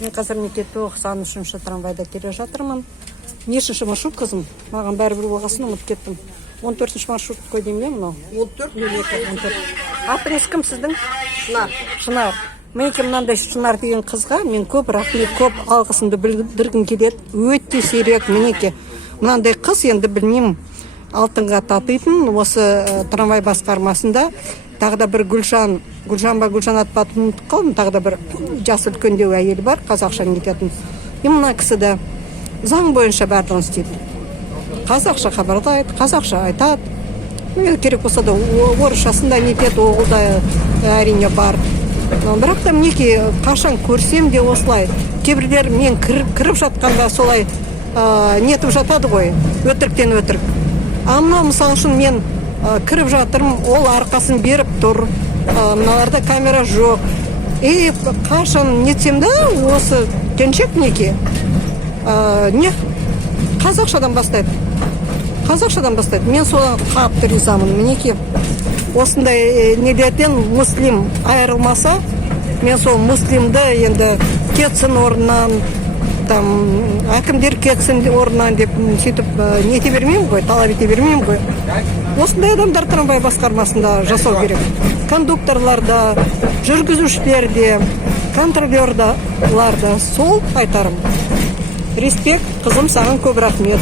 Мен қазір неке 93-ші трамвайда келе жатырмын. Нешінші маршрут қызым? Маған бәрібір болғасын, ұмытып кеттім. 14-ші маршрут қой деймін мен мынау. 14. Атыңыз кім сіздің? Шынар. Мінеке мынандай Шынар деген қызға мен көп рахмет, көп алғысымды білдіргім келеді. Өте сирек мінеке. Мынандай қыз енді білмеймін алтынға татитын осы трамвай басқармасында. Тағы да бір Гүлжан атпатын ұмытып қалдым. Тағы да бір жасы үлкендеу әйел бар, қазақша нететін. Мына кісі де заң бойынша барлығын істейді. Қазақша хабарлайды, қазақша айтады. Керек болса да орысшасында нетеді, оғыл да әрине бар. Бірақ та мінеке қашан көрсем де осылай. Кейбірлер мен кіріп жатқанда солай нетіп жатады ғой, өтіріктен өтірік. Мына мысал үшін мен кіріп жатырмын, ол арқасын беріп тұр, мыналарда камера жоқ. И қашан нетсем да осы келіншек неке не қазақшадан бастайды. Мен содан қатты ризамын. Мінеке осындай недерден муслим айырылмаса, мен сол муслимді енді кетсін орнынан, әкімдер кетсін орнынан деп сөйтіп нете бермеймін ғой, талап ете бермеймін ғой. Осындай адамдар трамвай басқармасында жасау керек. Кондукторларда, жүргізушілерде, контролерларда сол айтарым. Респект, қызым, саған көп рахмет.